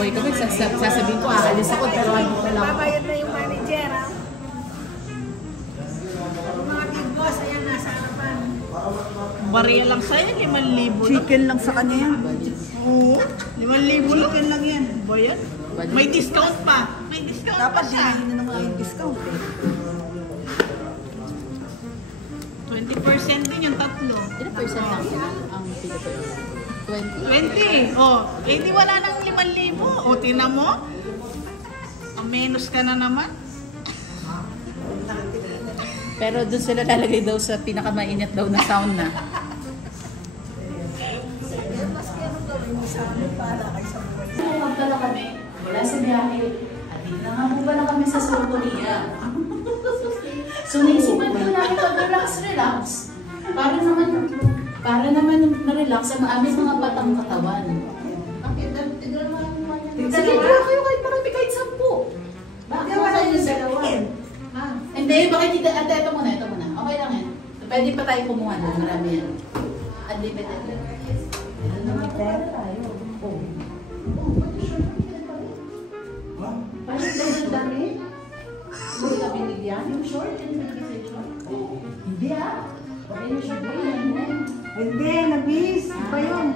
mag-aaway kami, sasabihin ko, aalis ako, pero ano ko lang. Babayad na yung manager, ha? Yung mga big boss, ayan, nasa harapan. Bariya lang sa'yo, 5,000 Chicken lang sa kanya yan. Oo, 5,000 lang. Lang yan. Ba yan? May discount pa. May discount Dapat pa siya. hindi na naman yung discount eh. 20% din yung tatlo. Ilang percent lang ang Pilipino? 20. 20. Oh, eh di wala nang 5,000. O, tinan mo. Ang menos ka na naman. Pero doon sila lalagay daw sa pinakamainit daw na sound na. Huwag pala kami, wala sa biyahe. At dito na nga po pala kami sa South Korea. So naisipan ko namin pag-relax. Para naman na-relax ang aming mga batang katawan. Sige, kayo kahit marami kahit 10. Bakit wala yung dalawa? Hindi, bakit hindi? Ate, ito muna. Okay lang yan. Pwede pa tayo kumuha doon. Marami yan. Unlimited. Ito naman pera tayo. Paano daw ng dami? Hindi ka binigyan? Yung short? Yung binigyan sa short? Hindi ah. Okay yung short ba yan? Hindi, nabis. Iba yun.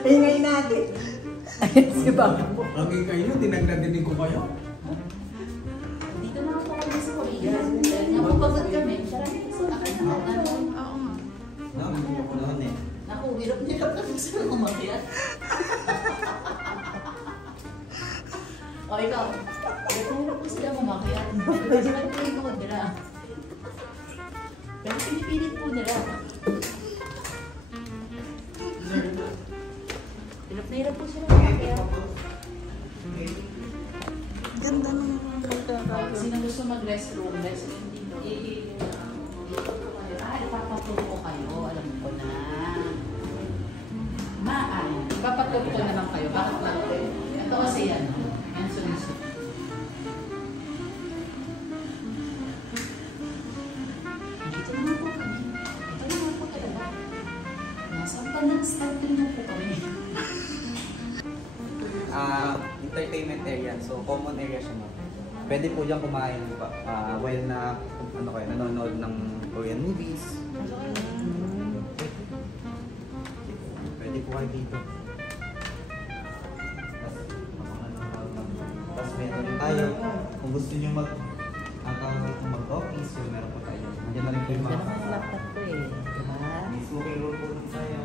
Ingay natin. Si Bang. Ang ingay nyo, dinagdadinig ko kayo. Dito na ako kami sa Korea. Napapagod kami. Marami sa akin na Oo nga. Nakakita ko noon eh. Naku, hirap na sila umakyat. O ikaw, hirap po sila umakyat. Kasi pwede ko nila. Pero pinipilit po nila. Hirap po sila umakyat. Ganda ng magkakaroon. Sino gusto mag-restroom? Restroom dito. Ipapatulog ko kayo. Alam ko na. Ipapatulog ko na lang kayo. Bakit lang? Ito kasi yan. Yan sunisip. Dito naman po kami. Ito naman po talaga. Nasa panang-start din po kami. Entertainment area. So, common area siya, no? Pwede po dyan kumain while na nanonood ng Korean movies. Pwede po kayo dito. Tapos meron rin tayo. Kung gusto nyo mag-office, so meron po tayo. Nandiyan na rin po yung mga... Pero may laptop ko eh. Diba? May smoking room po rin tayo.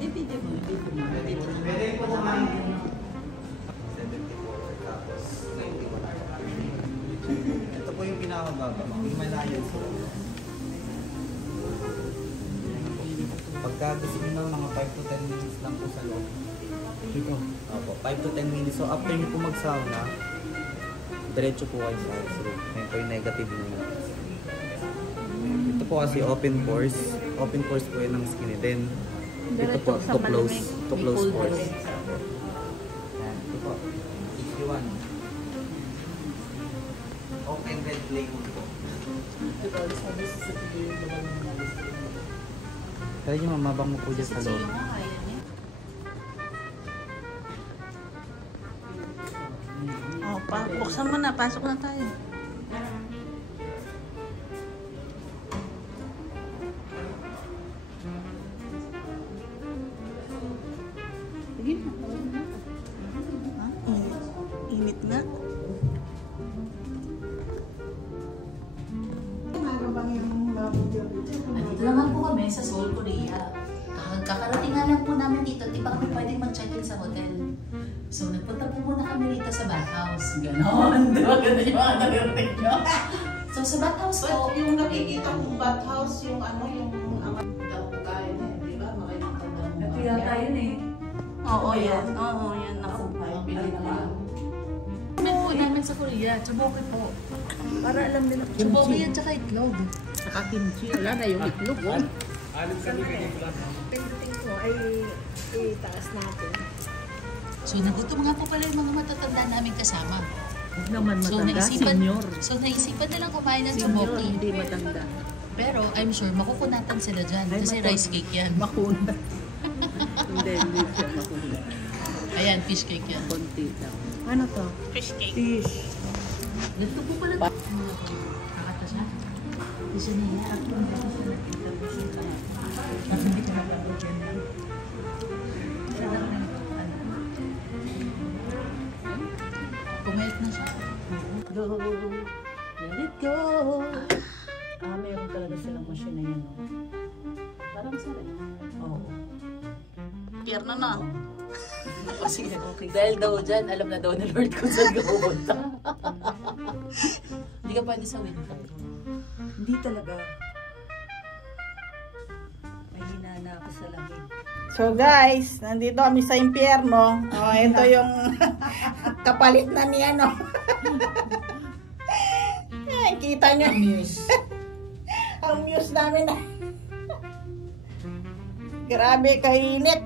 Video mo. Pwede po kumain. 74 tapos 91. Ito po yung pinakababa. Yung malayo po. Pagka gusto nyo lang mga 5 to 10 minutes lang po sa loob. Ito. Opo, 5 to 10 minutes. So after nyo po mag-sauna, diretso po kayo sa restroom. Ngayon po yung negative na yun. Ito po kasi open pores. Open pores po yun ng skin. Then, ito po, to close pores. Yan, ito po. HQ1. Open red label po. Kaya nyo mamabang mo po dyan sa loob. Oh, buksan mo na. Pasok na tayo. Init nga. Nandito naman po kami sa Seoul, Korea. Kakarating nga lang po namin dito. Di pa kami pwedeng mag-check-in sa hotel. So, nagpunta po muna kami dito sa bathhouse. Ganon. Di ba? Ganon yung mga nag-rotate nyo. So, sa bathhouse po. But yung nakikita kong bathhouse, yung ano, yung Daw po kayo na, di ba? Makikita daw mo. Ito yata yun eh. Oo, yan. Oo, yan. Naku. Po namin sa Korea, tsuboki po. Para alam nila. Tsuboki at saka itlog. Saka kimchi. Wala na yung itlog. Oh. pindutin ko ay itaas natin. So, nagutom nga po pala yung mga matatanda namin kasama. Huwag naman matanda, naisipan, senior. So, naisipan nilang kumain ng Senior, tsuboki. hindi matanda. Pero I'm sure makukunatan sila dyan kasi rice cake yan. Makuna. Hindi siya makulit. Ayan, fish cake yan. Konti lang. Ano to? Fish cake. Fish. Ganito po pala. Kakata siya. Gusto niya. Ako ang gusto siya nakita mo siya. Hindi ko napagod yan. Siya lang na pumayat na siya. Go. Let it go. Meron talaga silang machine na yun. Parang sarap. Oo. Pierna na. O sige, okay. Dahil daw dyan, alam na daw ni Lord kung saan ka pupunta. Hindi ka pwede sa winter. Hindi talaga. May hinana ako sa lamig. So guys, nandito kami sa impyerno. Oh, ito yung kapalit na niya, no? Ay, kita niyo. Ang muse namin na. Grabe, kainit.